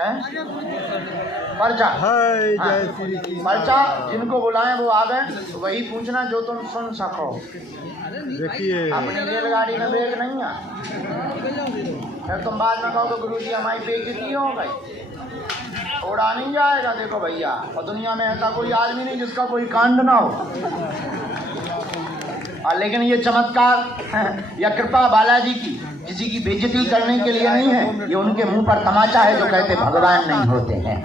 पर्चा हाँ, पर्चा जिनको बुलाएं वो आ गए, वही पूछना जो तुम सुन सको। देखिए अपनी रेलगाड़ी में बैग नहीं है, फिर तुम बाद में कहो गुरुजी हमारी बेइज्जती हो गई, उड़ा नहीं जाएगा। देखो भैया, और दुनिया में ऐसा कोई आदमी नहीं जिसका कोई कांड ना हो। और लेकिन ये चमत्कार या कृपा बालाजी की किसी की बेइज्जती करने के लिए नहीं है, ये उनके मुंह पर तमाचा है जो कहते भगवान नहीं होते हैं,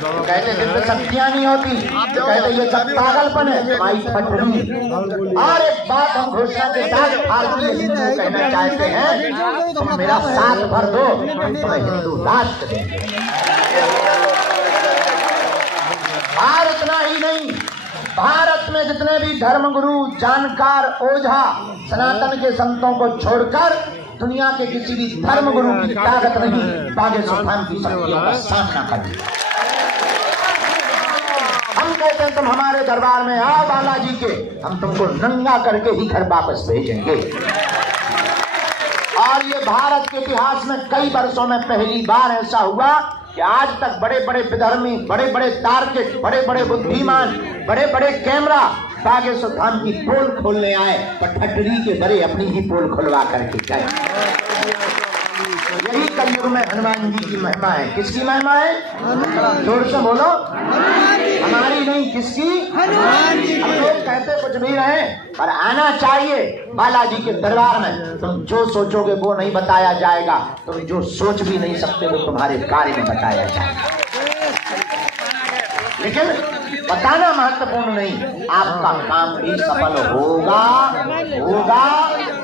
जो कहते दिव्य शक्तियां नहीं होती, जो कहते ये सब पागलपन है, तुम्हारी फटनी। और एक बात हम घोषणा के साथ भारतीय हिंदू कहना चाहते हैं, तुम मेरा साथ भर दो, तुम्हें हिंदू राष्ट्र देंगे। और इतना ही नहीं, भारत में जितने भी धर्मगुरु, जानकार, ओझा, सनातन के संतों को छोड़कर दुनिया के किसी भी धर्मगुरु की ताकत नहीं बागेश्वर धाम की शक्तियों का सामना करने। हम कहते हैं तुम हमारे दरबार में आओ बालाजी के, हम तुमको नंगा करके ही घर वापस भेजेंगे। और ये भारत के इतिहास में कई वर्षों में पहली बार ऐसा हुआ कि आज तक बड़े बड़े विधर्मी, बड़े बड़े तार्किक, बड़े बड़े बुद्धिमान, बड़े बड़े कैमरा बागेश्वर धाम की पोल खोलने आए, पर ठटरी के बड़े अपनी ही पोल खुलवा करके गए। यही कलयुग में हनुमान जी की महिमा है। किसकी महिमा है? जोर से बोलो। हमारी नहीं, किसकी? हनुमान जी। हम लोग कहते कुछ नहीं रहे, पर आना चाहिए बालाजी के दरबार में। तुम जो सोचोगे वो नहीं बताया जाएगा, तुम जो सोच भी नहीं सकते वो तुम्हारे कार्य में बताया जाएगा। लेकिन बताना महत्वपूर्ण नहीं, आपका काम भी सफल होगा होगा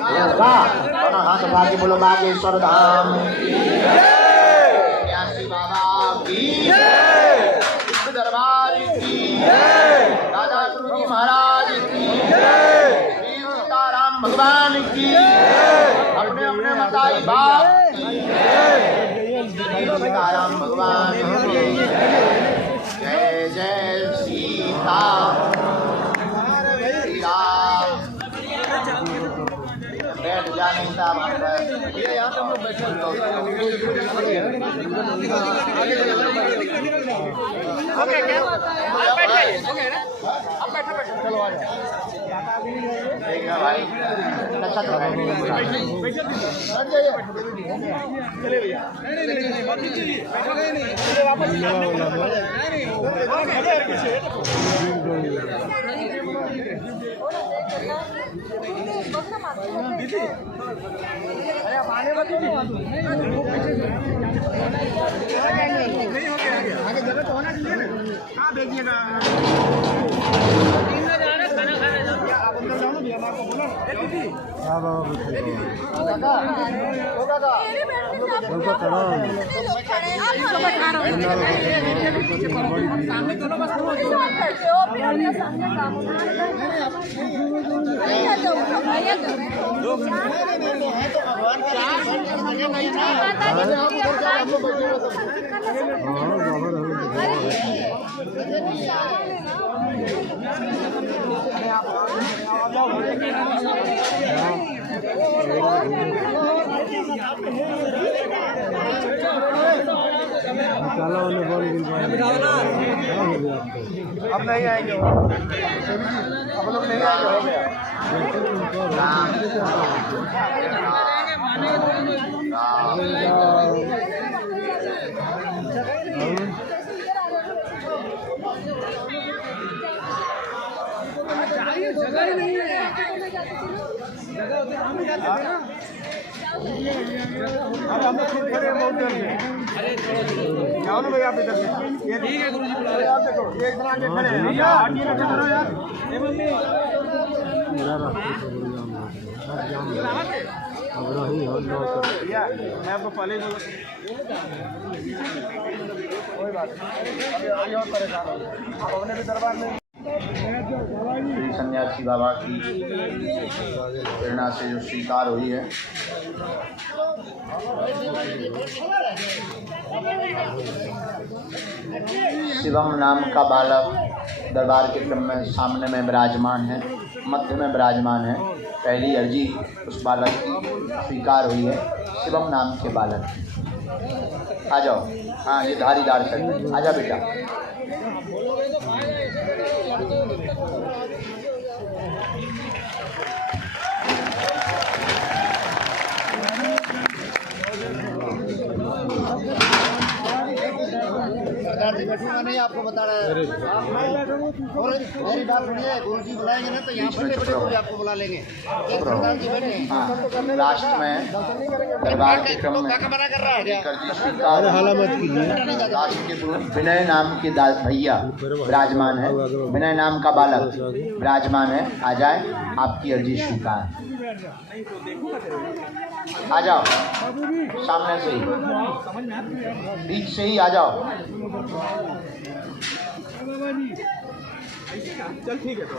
होगा। हाथ उठा के बोलो बागेश्वर धाम बाबा की, दरबार की, राजा गुरुजी महाराज की, श्री सीताराम भगवान की, अपने अपने मताई बाप की, श्री सीताराम भगवान की। जय जय सीता श्री राम। बैठ जा नहीं था यहाँ तो हम लोग बैठे चलो आ जाओ भाई, चले भैया आगे जगह तो होना चाहिए ना। कहाँ भेजिएगा? आप अंदर जाओ ना भैया, आपको बोला अब नहीं आएंगे, अब लोग नहीं आएंगे, हो गया। जगह नहीं है, हम लोग खुद खड़े हैं बहुत देर से। जाओ ना भैया आप इधर से। ये ठीक है गुरुजी, बुला रहे आप। देखो ये इधर आके खड़े हैं भैया, हटिए ना करो यार। ए मम्मी भैया, मैं आपको पहले कोई बात नहीं, आगे और परेशान हो आप अपने भी दरबार में। श्री सन्यासी बाबा की प्रेरणा से जो स्वीकार हुई है, शिवम नाम का बालक दरबार के क्रम में सामने में विराजमान है, मध्य में विराजमान है। पहली अर्जी उस बालक की स्वीकार हुई है, शिवम नाम के बालक। आ जाओ। हाँ, ये धारीदार शर्ट, आजा बेटा। नहीं आपको बता रहा है। और मेरी बात सुनिए, गुरु जी बुलाएंगे ना तो यहाँ पर आपको बुला लेंगे। हाँ, लास्ट में दरबार के क्रम में अरे हाला मत कीजिए। लास्ट के गुरु विनय नाम के भैया विराजमान है, विनय नाम का बालक विराजमान है। आ जाए, आपकी अर्जी स्वीकार। आ जाओ, सामने से ही, बीच से ही आ जाओ। चल ठीक है, तो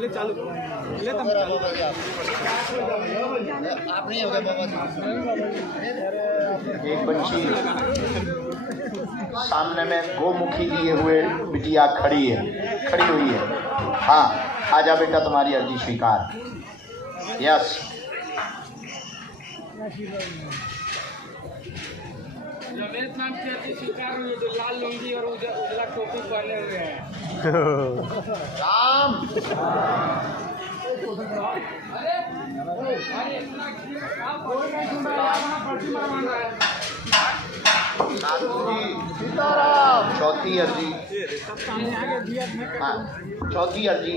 ले चालू ले तब आप नहीं हो गए बाबा जी। एक बच्ची सामने में गोमुखी लिए हुए बिटिया खड़ी हुई है। हाँ, आजा बेटा, तुम्हारी अर्जी स्वीकार। यस, रमेश नाम की अर्जी स्वीकार हुई, जो लाल लुंगी और उजला टोपी पहने हुए हैं। राम। सीताराम। चौथी अर्जी। हाँ, चौथी अर्जी।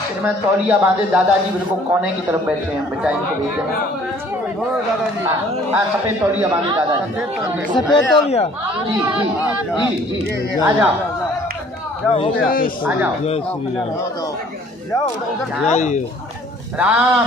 सिर में तौलिया बांधे दादाजी बिल्कुल कोने की तरफ बैठे हैं। बेटा, इनको भेज देना। हाँ, सफेद तौलिया बांधे दादाजी। सफेद तौलिया। जी जी जी जी, आ जाओ, आ जाओ। जय श्री राम। जय राम।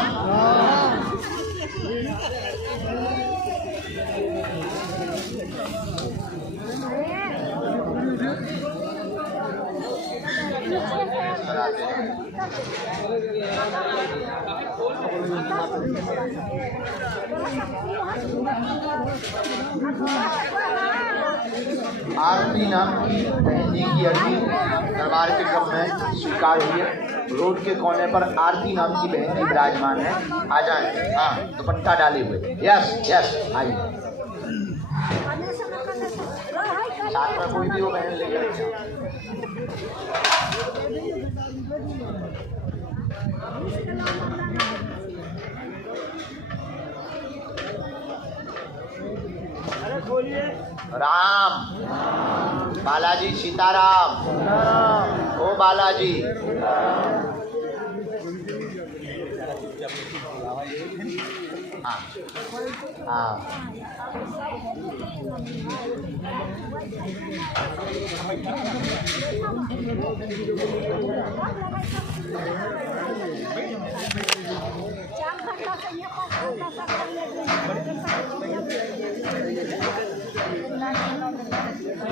आरती नाम की बहन जी की अर्जी दरबार के क्रम में स्वीकार हुई है। रोड के कोने पर आरती नाम की बहन जी विराजमान है। आ जाए। हाँ, दुपट्टा डाले हुए। यस यस, आइए। साथ में कोई भी वो बहन लेकर। राम। बालाजी सीताराम। ओ बालाजी। हाँ हाँ,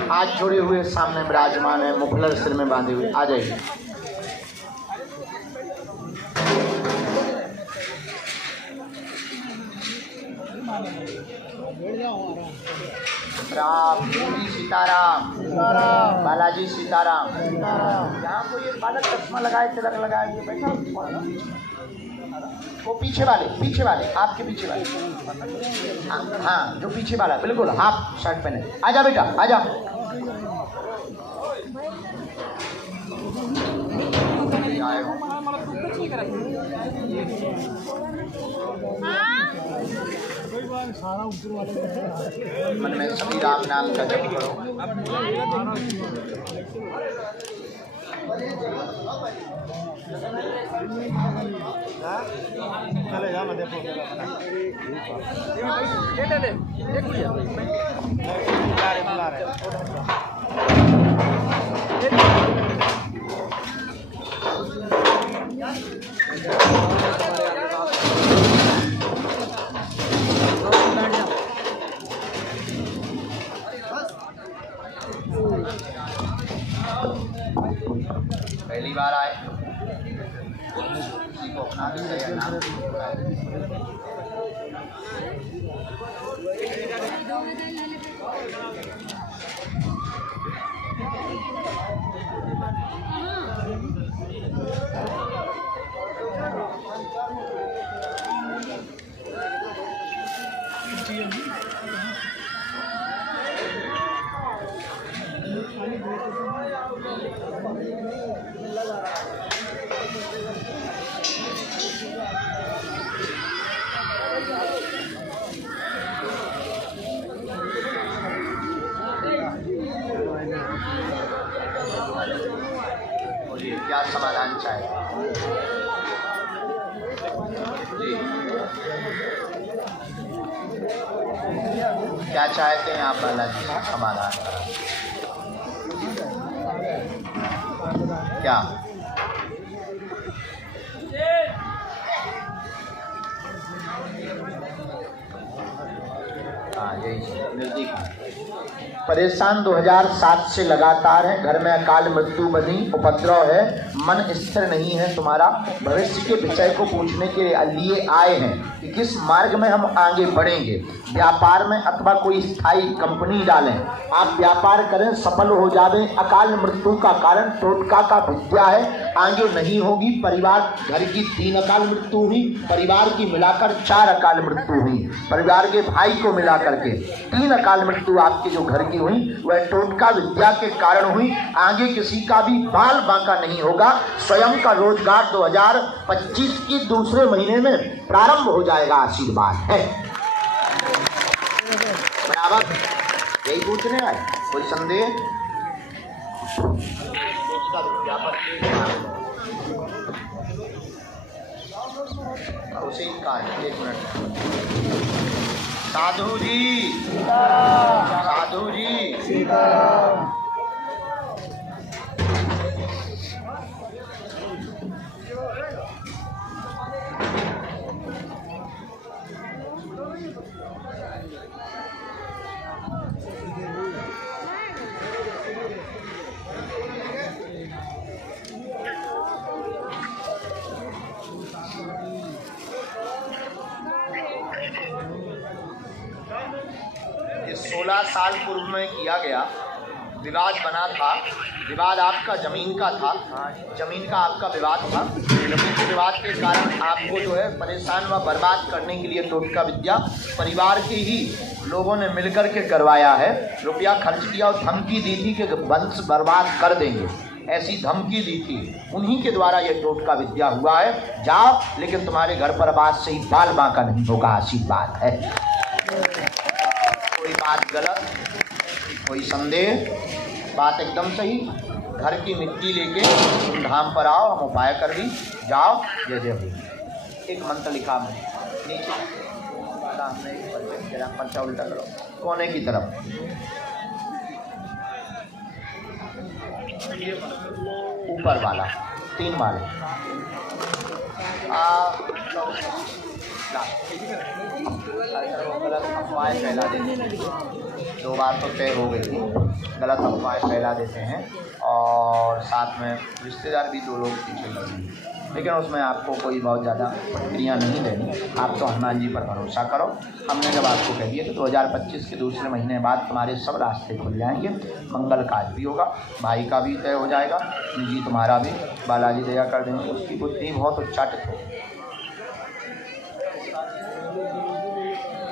हाथ जोड़े हुए सामने विराजमान है, मुफलर सिर में बांधे हुए। आ जाइए। राम जी सीताराम। बालाजी सीताराम। यहाँ कोई एक बालक चश्मा लगाए, तिलक लगाए हुए बैठा, वो पीछे वाले आपके पीछे वाले। हाँ, जो पीछे वाला बिल्कुल हाफ शर्ट पहने। आजा बेटा, आजा। मन में सभी राम नाम का जप करो। चलेगा, मैं देखो बुला रहे। पहली बार आए, किसी को अपना भी सही नाम क्या चाहते हैं आप बालाजी से समाधान करा? क्या हाँ यही नजदीक परेशान 2007 से लगातार है, घर में अकाल मृत्यु बनी, उपद्रव है, मन स्थिर नहीं है तुम्हारा। भविष्य के विषय को पूछने के लिए आए हैं कि किस मार्ग में हम आगे बढ़ेंगे। व्यापार में अथवा कोई स्थायी कंपनी डालें, आप व्यापार करें, सफल हो जावे। अकाल मृत्यु का कारण टोटका का विद्या है, आगे नहीं होगी। परिवार घर की 3 अकाल मृत्यु हुई, परिवार की मिलाकर 4 अकाल मृत्यु हुई, परिवार के भाई को मिलाकर के 3 अकाल मृत्यु आपके जो घर की हुई वह टोटका विद्या के कारण हुई। आगे किसी का भी बाल बांका नहीं होगा। स्वयं का रोजगार 2025 के दूसरे महीने में प्रारंभ हो जाएगा, आशीर्वाद है। बराबर यही पूछने आए, कोई संदेह? उसी का 1 मिनट। साधु जी, साधु जी, ये 16 साल पूर्व में किया गया विवाद बना था। विवाद आपका जमीन का था, जमीन का आपका विवाद था। जमीन के विवाद के कारण आपको जो है परेशान व बर्बाद करने के लिए टोटका विद्या परिवार के ही लोगों ने मिलकर के करवाया है। रुपया खर्च किया और धमकी दी थी कि वंश बर्बाद कर देंगे, ऐसी धमकी दी थी। उन्हीं के द्वारा ये टोटका विद्या हुआ है। जाओ, लेकिन तुम्हारे घर पर बाद से ही बाल बांका नहीं होगा, आशीर्वाद है। कोई बात गलत, कोई संदेह? बात एकदम सही। घर की मिट्टी लेके तुम धाम पर आओ, हम उपाय कर दी। जाओ, जय जय हुई। एक मंत्र लिखा मैंने नीचे, पर्चा उल्टा करो, कोने की तरफ। ऊपर वाला 3 वाले गलत अफवाहें फैला देते हैं। 2 बार तो तय हो गई थी, गलत अफवाहें फैला देते हैं और साथ में रिश्तेदार भी 2 लोग पीछे लगे हैं। लेकिन उसमें आपको कोई बहुत ज़्यादा प्रतिक्रिया नहीं देनी। आप तो हनुमान जी पर भरोसा करो। हमने जब आपको कह दिया कि 2025 के दूसरे महीने बाद तुम्हारे सब रास्ते खुल जाएंगे, मंगल काज भी होगा, भाई का भी तय हो जाएगा, निजी तुम्हारा भी बालाजी दया कर देंगे। उसकी बुद्धि बहुत उच्चाटित होगी,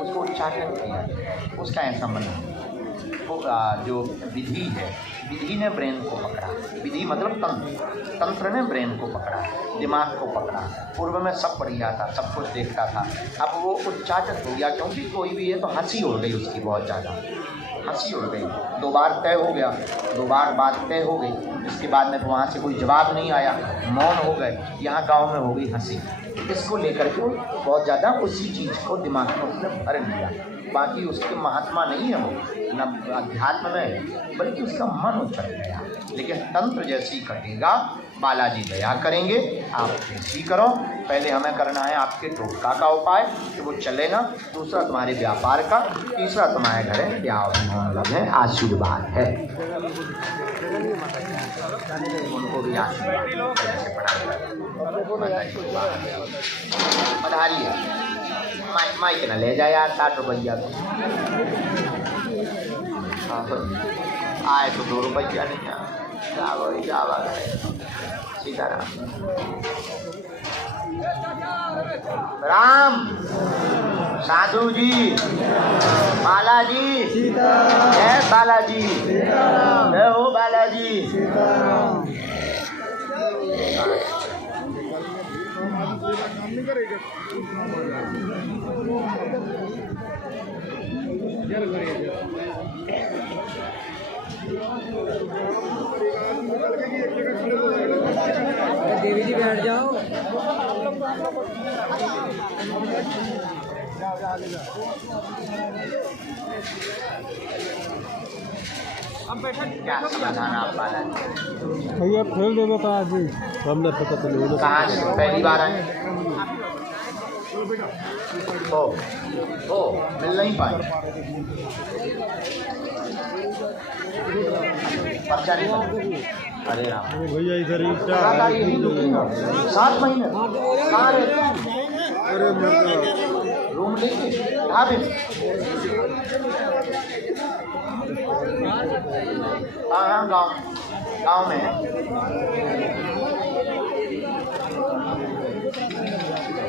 उसको उच्चाटित किया, उसका ऐसा मन है। वो जो विधि है, विधि ने ब्रेन को पकड़ा। विधि मतलब तंत्र, तंत्र ने ब्रेन को पकड़ा, दिमाग को पकड़ा। पूर्व में सब बढ़िया था, सब कुछ देखता था, अब वो उच्चाटित हो गया। क्योंकि कोई भी है तो हंसी उड़ गई उसकी, बहुत ज़्यादा हंसी उड़ गई। 2 बार तय हो गया, 2 बार बात तय हो गई। इसके बाद में वहाँ से कोई जवाब नहीं आया, मौन हो गए। यहाँ गांव में हो गई हंसी। इसको लेकर के बहुत ज़्यादा उसी चीज़ को दिमाग में उसने भर लिया। बाकी उसके महात्मा नहीं है वो, न अध्यात्म में है, बल्कि उसका मन उछल गया। लेकिन तंत्र जैसे ही कटेगा, बालाजी दया करेंगे। आप ऐसी करो। पहले हमें करना है आपके टोटका का उपाय कि वो चले ना, दूसरा तुम्हारे व्यापार का, तीसरा तुम्हारे घर है ब्याह है, आशीर्वाद है। उनको भी आशीर्वाद पधारिए। माइक ना ले जाए यार, 60 रुपया तो आए तो 2 रुपया नहीं आए। जावा सीताराम राम, साधु जी, बालाजी, जय बालाजी, जय हो बालाजी। देवी जी बैठ जाओ। अब बैठा क्या समाधान आप बालाजी? भैया फेल दे देता आज ही हमने पता चले कहाँ से पहली बार आए? ओ मिल नहीं पाए, पर्चा नहीं बना। अरे राम भैया इधर ही 7 महीने कहाँ रहते हैं? रूम लेके ढाबे हाँ गाँव में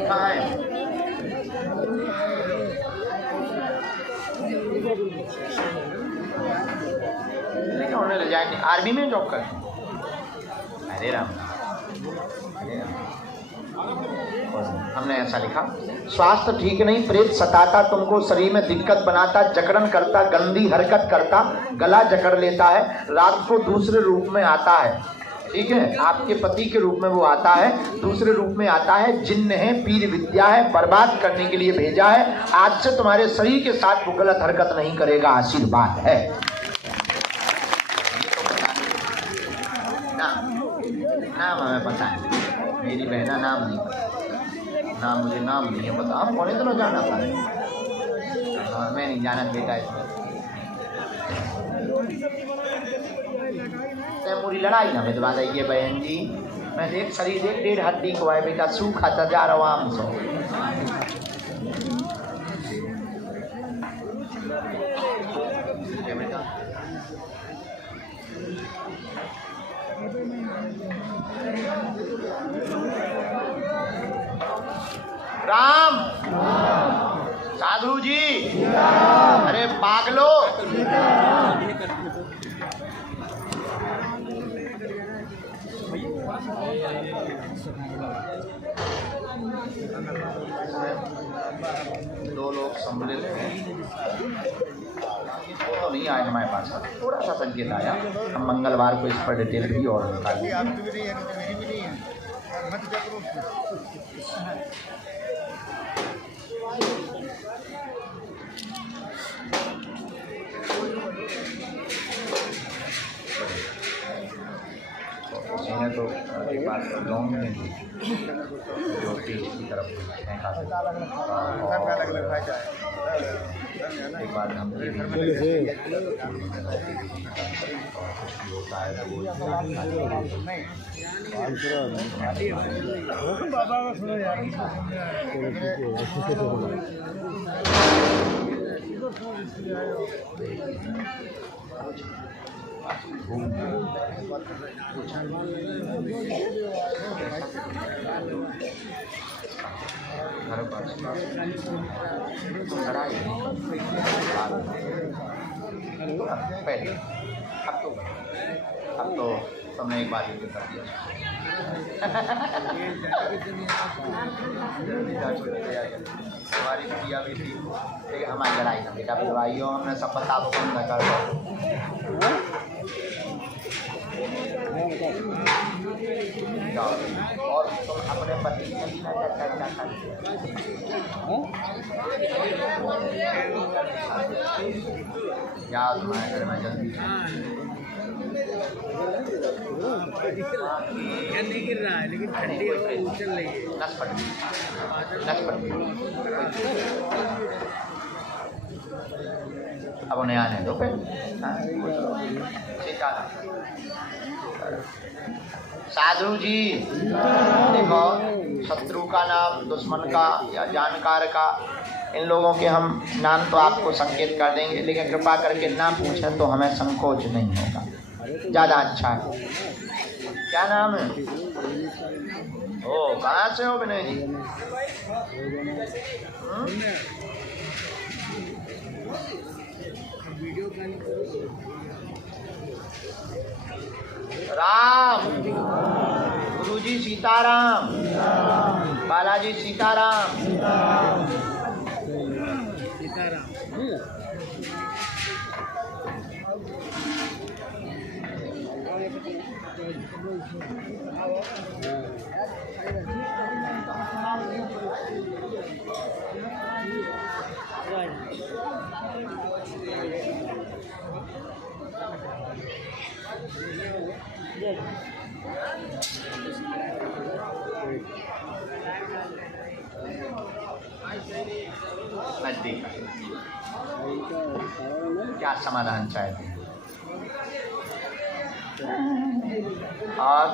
कहाँ है? लेकिन उन्हें ले जाएंगे आर्मी में जॉब करते। अरे राम हमने ऐसा लिखा, स्वास्थ्य ठीक नहीं, प्रेत सताता तुमको, शरीर में दिक्कत बनाता, जकड़न करता, गंदी हरकत करता, गला जकड़ लेता है, रात को दूसरे रूप में आता है। ठीक है, आपके पति के रूप में वो आता है, दूसरे रूप में आता है, जिन्न है, पीर विद्या है, बर्बाद करने के लिए भेजा है। आज से तुम्हारे शरीर के साथ वो गलत हरकत नहीं करेगा, आशीर्वाद है। नाम हमें पता है, मेरी बहना नाम नहीं पता, नाम मुझे नाम नहीं है पता। हम कौन तो जाना था, मैं नहीं जाना बेटा इसमें। मुरी लड़ाई ना मिलवा देंगे बहन जी, मैं देख शरीर देख 1.5 हड्डी को है बेटा, सूख खाता जा रहा हूँ आम सो। राम साधु जी, अरे पागलो, दो लोग सम्मिलित हैं, वो तो नहीं आए हमारे पास, थोड़ा सा संकेत आया। हम मंगलवार को इस पर डिटेल भी और निकालेंगे। तो एक बार गाँव में रोटी की तरफ एक बार हम होता है पहले अब तो तुमने एक बार ही कर दिया। हमारी बिटिया भी थी, लेकिन हमारी लड़ाई ना बेटा बुलवाइयो, हमने सब बता दो कौन न कर दो। और तुम अपने पति की क्या तुम्हारे घर में जल्दी नहीं गिर रहा है, लेकिन ठंडी उछल रही है। नस पट अब उन्हें आने दो फिर। साधु जी देखो, शत्रु का नाम, दुश्मन का या जानकार का, इन लोगों के हम नाम तो आपको संकेत कर देंगे, लेकिन कृपा करके ना पूछें तो हमें संकोच नहीं होगा, ज़्यादा अच्छा है। क्या नाम है? ओ, कहाँ से हो विनय जी? राम, गुरुजी सीताराम, बालाजी सीताराम। नजदीक क्या समाधान चाहते हैं? और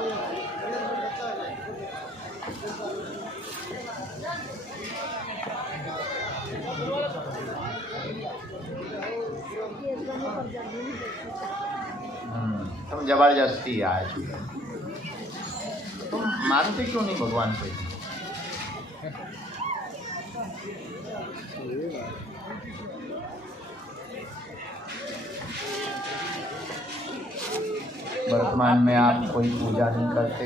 तुम जबरदस्ती आए, तुम मानते क्यों नहीं भगवान को? वर्तमान में आप कोई पूजा नहीं करते,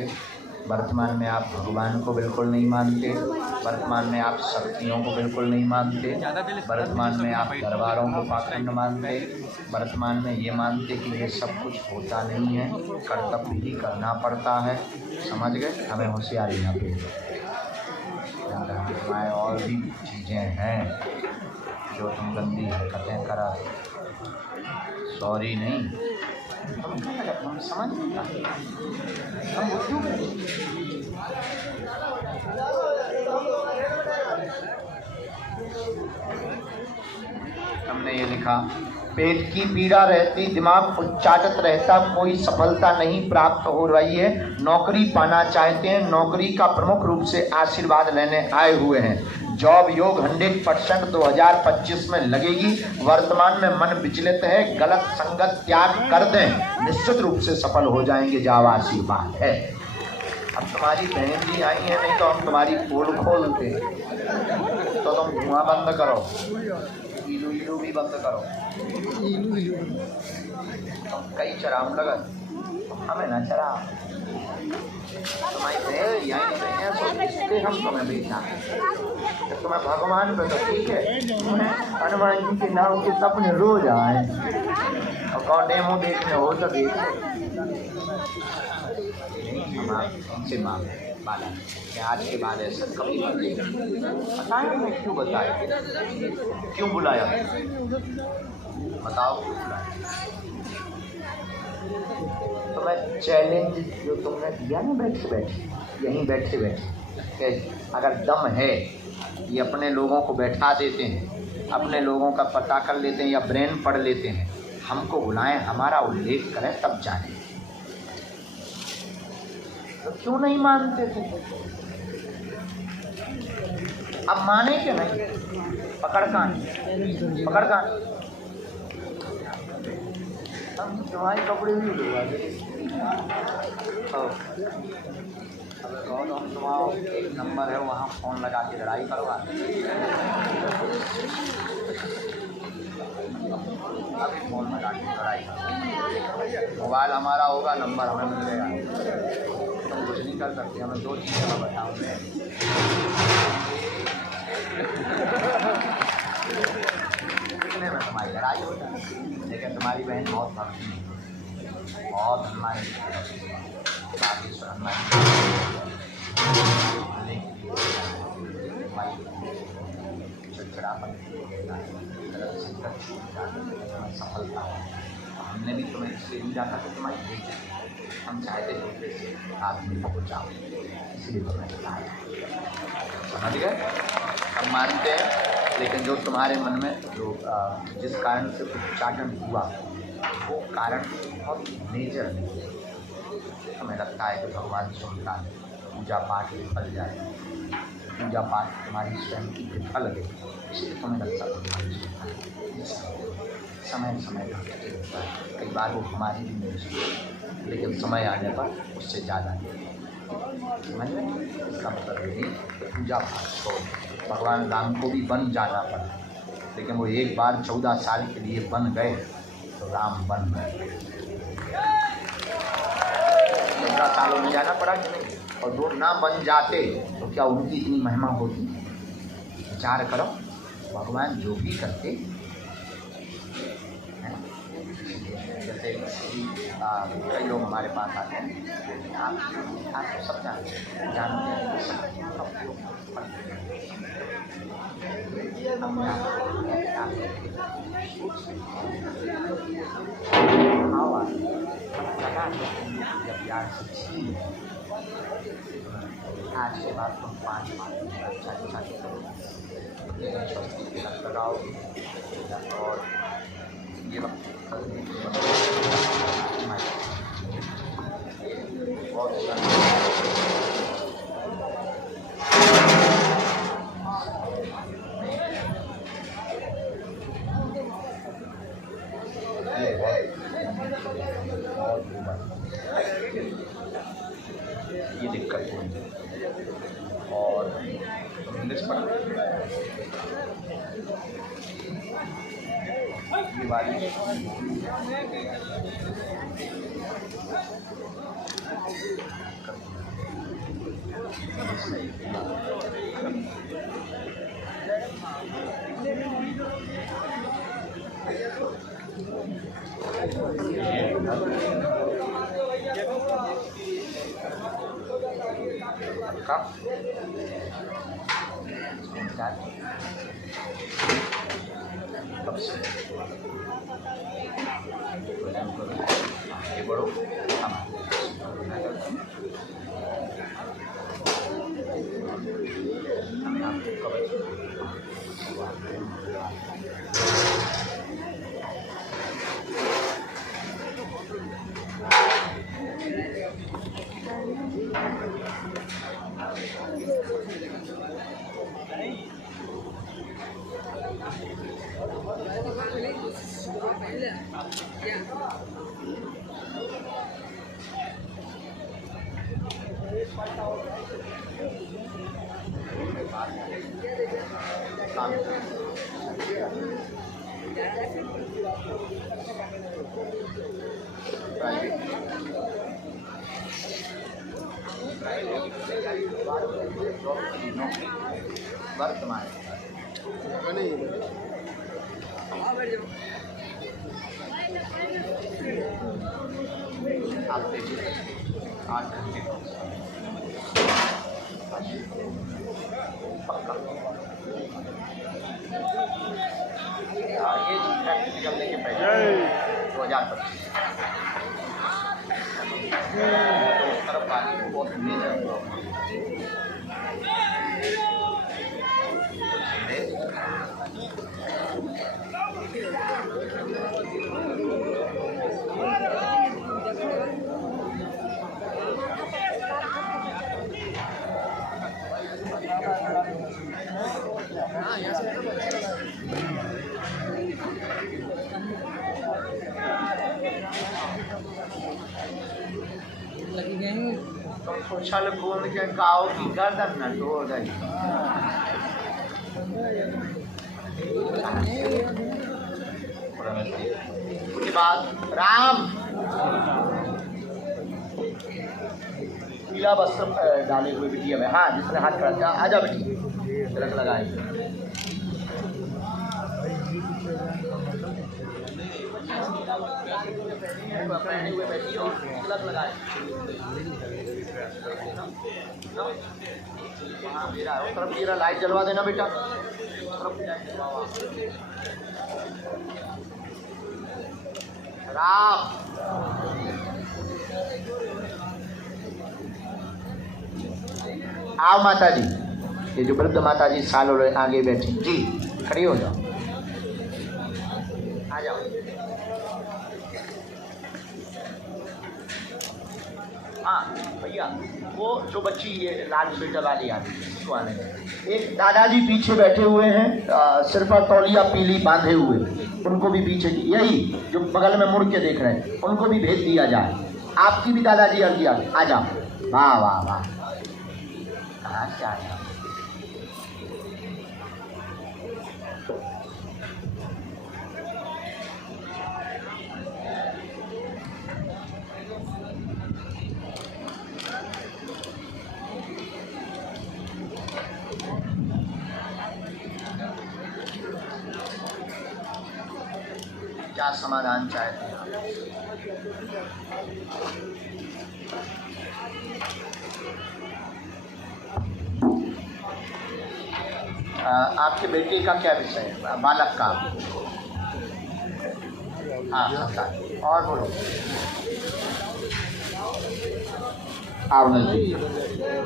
वर्तमान में आप भगवान को बिल्कुल नहीं मानते, वर्तमान में आप शक्तियों को बिल्कुल नहीं मानते, वर्तमान में आप दरबारों को पाखंड मानते, वर्तमान में ये मानते कि ये सब कुछ होता नहीं है, कर्तव्य ही करना पड़ता है। समझ गए? हमें होशियारी ना पे और भी चीज़ें हैं जो तुम गंदी हरकतें करा। सॉरी नहीं, हम समझ नहीं पाते, हम बुद्धू हमने ये लिखा, पेट की पीड़ा रहती, दिमाग उच्चाटत रहता, कोई सफलता नहीं प्राप्त हो रही है, नौकरी पाना चाहते हैं, नौकरी का प्रमुख रूप से आशीर्वाद लेने आए हुए हैं। जॉब योग 100% 2025 में लगेगी। वर्तमान में मन विचलित है, गलत संगत त्याग कर दें, निश्चित रूप से सफल हो जाएंगे। जाओ, आशीर्वाद है। अब तुम्हारी बहन जी आई है, नहीं तो हम तुम्हारी पोल खोलते, तो तुम धुआं बंद करो, इलू भी बंद करो। तुम कई चराम लगत, हमें ना चरा, तुम्हारी हम तुम्हें बेचा, तुम्हें भगवान पे तो ठीक है, हनुमान जी के नाम के सपने रोज आए, और कौन डेमो देखने हो तो देख। हमसे मांग बाला आज के बाद ऐसा कभी मत देगा। बताया मैं क्यों बताया, क्यों बुलाया, बताओ क्यों बुलाया? तो मैं चैलेंज जो तुमने दिया ना बैठे बैठे, यहीं बैठे बैठे, अगर दम है ये अपने लोगों को बैठा देते हैं, अपने लोगों का पता कर लेते हैं या ब्रेन पढ़ लेते हैं, हमको बुलाएं, हमारा उल्लेख करें, तब जाने। तो क्यों नहीं मानते थे? अब माने कि नहीं? पकड़ कान हम तुम्हारे कपड़े भी धुलवा दे। तुम्हारा एक नंबर है, वहाँ फ़ोन लगा के लड़ाई करवा, अभी फ़ोन लगा के लड़ाई करवा। मोबाइल हमारा होगा, नंबर हमें मिल जाएगा, तुम कुछ नहीं कर सकते। हमें दो चीज़ें मैं बताऊँगा, कितने में तुम्हारी लड़ाई हो जाए, लेकिन तुम्हारी बहन बहुत भक्ति है, बहुत हनुमान चिड़चिड़ापन सफलता। हमने भी तुम्हें इसलिए नहीं जाता कि तुम्हारी बेइज्जती, हम चाहते थे आदमी को जाओ, इसलिए तुम्हें बताया। समझ गए? हम मानते हैं, लेकिन जो तुम्हारे मन में जो जिस कारण से उच्चाटन हुआ, वो कारण बहुत मेजर नहीं है। हमें लगता है कि भगवान सुनता है, पूजा पाठ विफल जाए, पूजा पाठ तुम्हारी स्वयं की विफल गई, इसलिए तुम्हें लगता है भगवान सुनता है। समय समय होता है, कई बार वो हमारी भी नहीं सुनती, लेकिन समय आने पर उससे ज़्यादा नहीं। समझ में? इसका मतलब ये पूजा पाठ को भगवान राम को भी बन जाना पड़ा, लेकिन वो एक बार 14 साल के लिए बन गए तो राम बन गए। 14 सालों में जाना पड़ा कि नहीं? और वो ना बन जाते तो क्या उनकी इतनी महिमा होती? विचार करो, भगवान जो भी करते हैं, जैसे कई लोग हमारे पास आते हैं, आप सब जानते हैं आज के बाद तुम 5 बार लगाओ और ये ये दिक्कत है और इंग्लिश पढ़ ये वाली ये बढ़ो वर्तमान आप देखिए 8 घंटे पक्का ये फैक्ट्री निकलने के पहले 2025 तरफ पानी बहुत मेजर लगी गई तो छल कूद के गाँव की गर्दन न तोड़ गई उसके बाद राम पीला वस्त्र डाले हुए बिटिया में, हाँ जिसने हाथ खड़ा किया, आजा बेटी तिलक लगाए। पहने हुए बैठी और तिलक लगाए। हाँ मेरा उस तरफ मेरा लाइट जलवा देना बेटा। राम आओ माता जी, ये जो वृद्ध माता जी सालों आगे बैठी जी, खड़ी हो जाओ, आ जाओ। हाँ भैया वो जो बच्ची ये लाल स्वेटर वाली आती है उसको आने में, एक दादाजी पीछे बैठे हुए हैं, सिर पर तौलिया पीली बांधे हुए, उनको भी पीछे, यही जो बगल में मुड़ के देख रहे हैं उनको भी भेज दिया जाए। आपकी भी दादाजी अर्जी आ जाओ। वाह वाह वाह, कहाँ से आया? क्या समाधान चाहते हैं? आपके बेटे का क्या विषय है, बालक का? हाँ, और बोलो।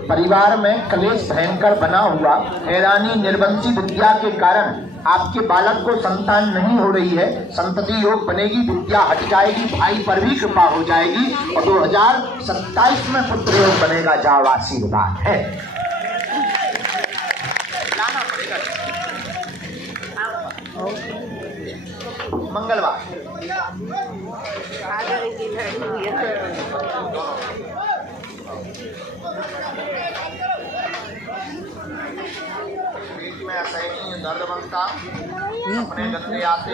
परिवार में क्लेश भयंकर बना हुआ, हैरानी निर्वंशी विद्या के कारण आपके बालक को संतान नहीं हो रही है। संतति योग बनेगी, विद्या हट जाएगी, भाई पर भी कृपा हो जाएगी और 2027 में पुत्र योग बनेगा। जाओ, आशीर्वाद है। लाना पड़ेगा मंगलवार। पेट में असहनीय दर्द बनता, अपने गत्ते आते,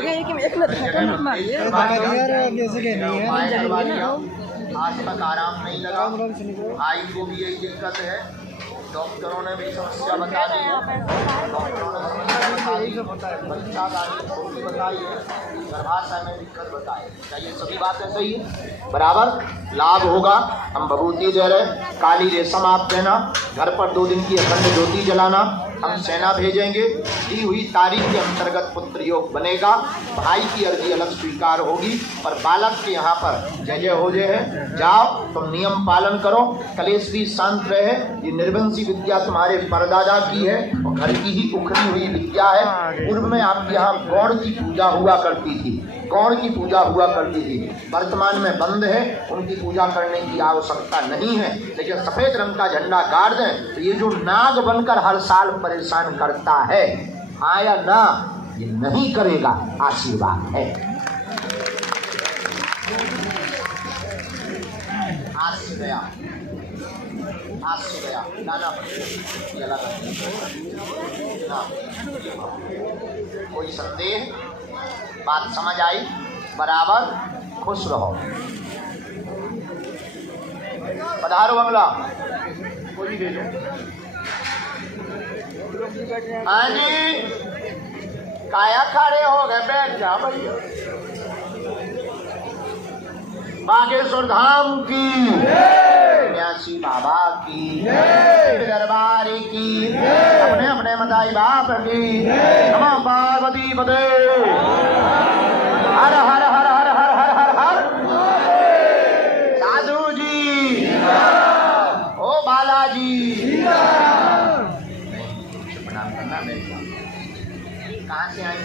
आज तक आराम नहीं लगा। भाई को भी यही दिक्कत है, डॉक्टरों ने भी समस्या बता दी है। डॉक्टरों ने बताई है, गर्भाशय में दिक्कत बताई। क्या ये सभी बातें सही है? बराबर लाभ होगा। हम भभूति दे रहे, काली रेशम आप देना, घर पर 2 दिन की अखंड ज्योति जलाना, हम सेना भेजेंगे। दी हुई तारीख के अंतर्गत पुत्र योग बनेगा, भाई की अर्जी अलग स्वीकार होगी, पर बालक के यहाँ पर जय जय हो जय है। जाओ, तुम नियम पालन करो, कलेश भी शांत रहे। ये निर्वंशी विद्या तुम्हारे परदादा की है और घर की ही उखड़ी हुई विद्या है। पूर्व में आपके यहाँ गौड़ की पूजा हुआ करती थी, गौड़ की पूजा हुआ करती थी, वर्तमान में बंद है, उनकी पूजा करने की आवश्यकता नहीं है। लेकिन सफेद रंग का झंडा गाड़ दें तो ये जो नाग बनकर हर साल परेशान करता है, हाँ या ना, ये नहीं करेगा। आशीर्वाद है। आज से गया, आज से गया, लाना पड़ेगा। कोई संदेह, बात समझ आई? बराबर खुश रहो। पधारो बंगला। कोई दे दो। हाँ जी, काया खड़े हो गए, बैठ जा भैया। बागेश्वर धाम की, सन्यासी बाबा की, दरबार की, अपने अपने मदाई बाप की। नमः पार्वती पते। हर हर हर हर हर हर हर हर। साधु जी, ओ बालाजी, प्रणाम करना। कहाँ से आए?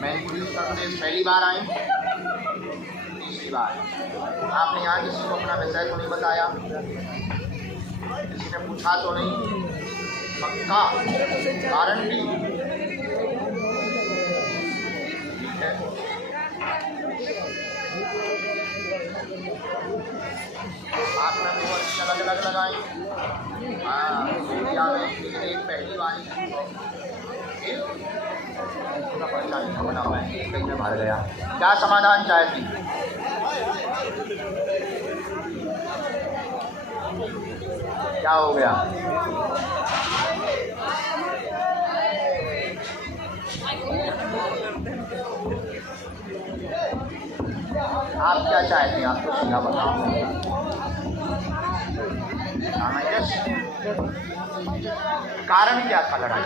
मैनपुरी उत्तर प्रदेश पहली बार आए? तीसरी बार? आपने यहाँ किसी को अपना विषय तो नहीं बताया, किसी ने पूछा तो नहीं? पक्का गारंटी? ठीक है। आपने तो अच्छी अलग अलग लगाई। हाँ, लेकिन एक पहली वाली बना हुआ है, कहीं में भर गया। क्या समाधान चाहती? क्या हो गया? आप क्या चाहते हैं? आपको सीधा बताओ। कारण क्या था लड़ाई?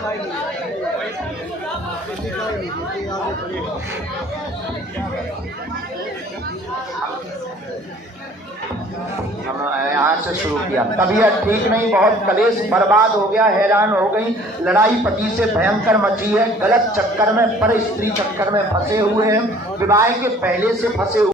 हम यहाँ से शुरू किया, तबीयत ठीक नहीं, बहुत कलेश, बर्बाद हो गया, हैरान हो गई, लड़ाई पति से भयंकर मची है, गलत चक्कर में, पर स्त्री चक्कर में फंसे हुए हैं, विवाह के पहले से फंसे हुए